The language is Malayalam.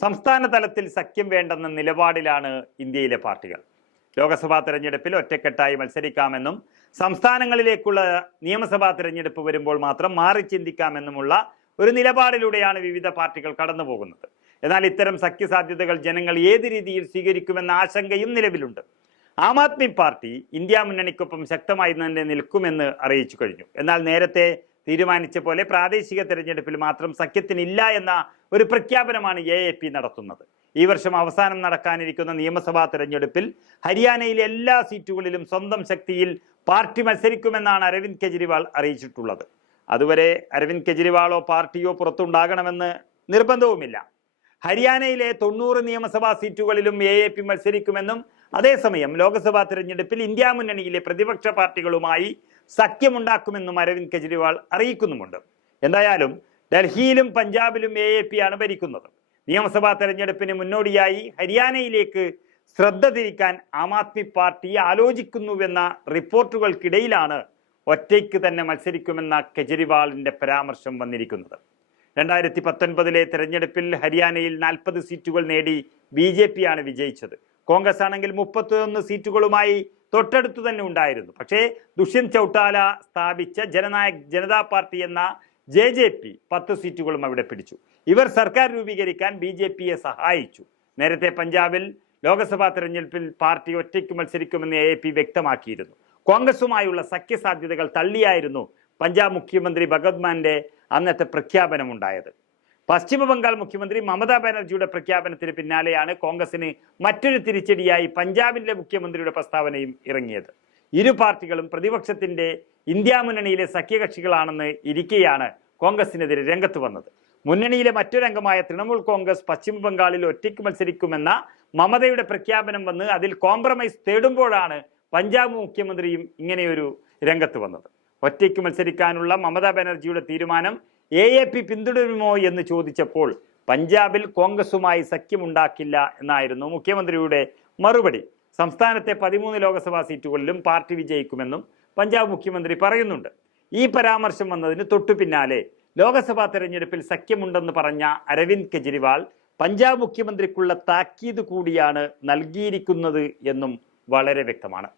സംസ്ഥാന തലത്തിൽ സഖ്യം വേണ്ടെന്ന നിലപാടിലാണ് ഇന്ത്യയിലെ പാർട്ടികൾ. ലോക്സഭാ തെരഞ്ഞെടുപ്പിൽ ഒറ്റക്കെട്ടായി മത്സരിക്കാമെന്നും സംസ്ഥാനങ്ങളിലേക്കുള്ള നിയമസഭാ തെരഞ്ഞെടുപ്പ് വരുമ്പോൾ മാത്രം മാറി ചിന്തിക്കാമെന്നുമുള്ള ഒരു നിലപാടിലൂടെയാണ് വിവിധ പാർട്ടികൾ കടന്നു പോകുന്നത് എന്നാൽ ഇത്തരം സഖ്യസാധ്യതകൾ ജനങ്ങൾ ഏത് രീതിയിൽ സ്വീകരിക്കുമെന്ന ആശങ്കയും നിലവിലുണ്ട്. ആം ആദ്മി പാർട്ടി ഇന്ത്യ മുന്നണിക്കൊപ്പം ശക്തമായി തന്നെ നിൽക്കുമെന്ന് അറിയിച്ചു കഴിഞ്ഞു. എന്നാൽ നേരത്തെ തീരുമാനിച്ച പോലെ പ്രാദേശിക തെരഞ്ഞെടുപ്പിൽ മാത്രം സഖ്യത്തിനില്ല എന്ന ഒരു പ്രഖ്യാപനമാണ് എ എ പി നടത്തുന്നത്. ഈ വർഷം അവസാനം നടക്കാനിരിക്കുന്ന നിയമസഭാ തെരഞ്ഞെടുപ്പിൽ ഹരിയാനയിലെ എല്ലാ സീറ്റുകളിലും സ്വന്തം ശക്തിയിൽ പാർട്ടി മത്സരിക്കുമെന്നാണ് അരവിന്ദ് കെജ്രിവാൾ അറിയിച്ചിട്ടുള്ളത്. അതുവരെ അരവിന്ദ് കെജ്രിവാളോ പാർട്ടിയോ പുറത്തുണ്ടാകണമെന്ന് നിർബന്ധവുമില്ല. ഹരിയാനയിലെ തൊണ്ണൂറ് നിയമസഭാ സീറ്റുകളിലും എ മത്സരിക്കുമെന്നും അതേസമയം ലോക്സഭാ തെരഞ്ഞെടുപ്പിൽ ഇന്ത്യ മുന്നണിയിലെ പ്രതിപക്ഷ പാർട്ടികളുമായി സഖ്യമുണ്ടാക്കുമെന്നും അരവിന്ദ് കെജ്രിവാൾ അറിയിക്കുന്നുമുണ്ട്. എന്തായാലും ഡൽഹിയിലും പഞ്ചാബിലും എ എ പി ആണ് ഭരിക്കുന്നത്. നിയമസഭാ തെരഞ്ഞെടുപ്പിന് മുന്നോടിയായി ഹരിയാനയിലേക്ക് ശ്രദ്ധ തിരിക്കാൻ ആം ആദ്മി പാർട്ടി ആലോചിക്കുന്നുവെന്ന റിപ്പോർട്ടുകൾക്കിടയിലാണ് ഒറ്റയ്ക്ക് തന്നെ മത്സരിക്കുമെന്ന കെജ്രിവാളിന്റെ പരാമർശം വന്നിരിക്കുന്നത്. രണ്ടായിരത്തി പത്തൊൻപതിലെ തെരഞ്ഞെടുപ്പിൽ ഹരിയാനയിൽ നാൽപ്പത് സീറ്റുകൾ നേടി ബി ജെ പി ആണ് വിജയിച്ചത്. കോൺഗ്രസ് ആണെങ്കിൽ മുപ്പത്തിയൊന്ന് സീറ്റുകളുമായി തൊട്ടടുത്തു തന്നെ ഉണ്ടായിരുന്നു. പക്ഷേ ദുഷ്യന്ത് ചൗട്ടാല സ്ഥാപിച്ച ജനനായക് ജനതാ പാർട്ടി എന്ന ജെ ജെ പി പത്ത് സീറ്റുകളും അവിടെ പിടിച്ചു. ഇവർ സർക്കാർ രൂപീകരിക്കാൻ ബി ജെ പിയെ സഹായിച്ചു. നേരത്തെ പഞ്ചാബിൽ ലോക്സഭാ തെരഞ്ഞെടുപ്പിൽ പാർട്ടി ഒറ്റയ്ക്ക് മത്സരിക്കുമെന്ന് എ വ്യക്തമാക്കിയിരുന്നു. കോൺഗ്രസുമായുള്ള സഖ്യസാധ്യതകൾ തള്ളിയായിരുന്നു പഞ്ചാബ് മുഖ്യമന്ത്രി ഭഗത് മാന്റെ അന്നത്തെ പ്രഖ്യാപനമുണ്ടായത്. പശ്ചിമ ബംഗാൾ മുഖ്യമന്ത്രി മമതാ ബാനർജിയുടെ പ്രഖ്യാപനത്തിന് പിന്നാലെയാണ് കോൺഗ്രസിന് മറ്റൊരു തിരിച്ചടിയായി പഞ്ചാബിലെ മുഖ്യമന്ത്രിയുടെ പ്രസ്താവനയും ഇറങ്ങിയത്. ഇരു പാർട്ടികളും പ്രതിപക്ഷത്തിന്റെ ഇന്ത്യ മുന്നണിയിലെ സഖ്യകക്ഷികളാണെന്ന് ഇരിക്കെയാണ് കോൺഗ്രസിനെതിരെ രംഗത്ത് വന്നത്. മുന്നണിയിലെ മറ്റൊരംഗമായ തൃണമൂൽ കോൺഗ്രസ് പശ്ചിമ ബംഗാളിൽ ഒറ്റയ്ക്ക് മത്സരിക്കുമെന്ന മമതയുടെ പ്രഖ്യാപനം വന്ന് അതിൽ കോംപ്രമൈസ് തേടുമ്പോഴാണ് പഞ്ചാബ് മുഖ്യമന്ത്രിയും ഇങ്ങനെയൊരു രംഗത്ത് വന്നത്. ഒറ്റയ്ക്ക് മത്സരിക്കാനുള്ള മമതാ ബാനർജിയുടെ തീരുമാനം എ എ പി പിന്തുടരുമോ എന്ന് ചോദിച്ചപ്പോൾ പഞ്ചാബിൽ കോൺഗ്രസുമായി സഖ്യമുണ്ടാക്കില്ല എന്നായിരുന്നു മുഖ്യമന്ത്രിയുടെ മറുപടി. സംസ്ഥാനത്തെ പതിമൂന്ന് ലോക്സഭാ സീറ്റുകളിലും പാർട്ടി വിജയിക്കുമെന്നും പഞ്ചാബ് മുഖ്യമന്ത്രി പറയുന്നുണ്ട്. ഈ പരാമർശം വന്നതിന് തൊട്ടു പിന്നാലെ ലോക്സഭാ തെരഞ്ഞെടുപ്പിൽ സഖ്യമുണ്ടെന്ന് പറഞ്ഞ അരവിന്ദ് കെജ്രിവാൾ പഞ്ചാബ് മുഖ്യമന്ത്രിക്കുള്ള താക്കീത് കൂടിയാണ് നൽകിയിരിക്കുന്നത് എന്നും വളരെ വ്യക്തമാണ്.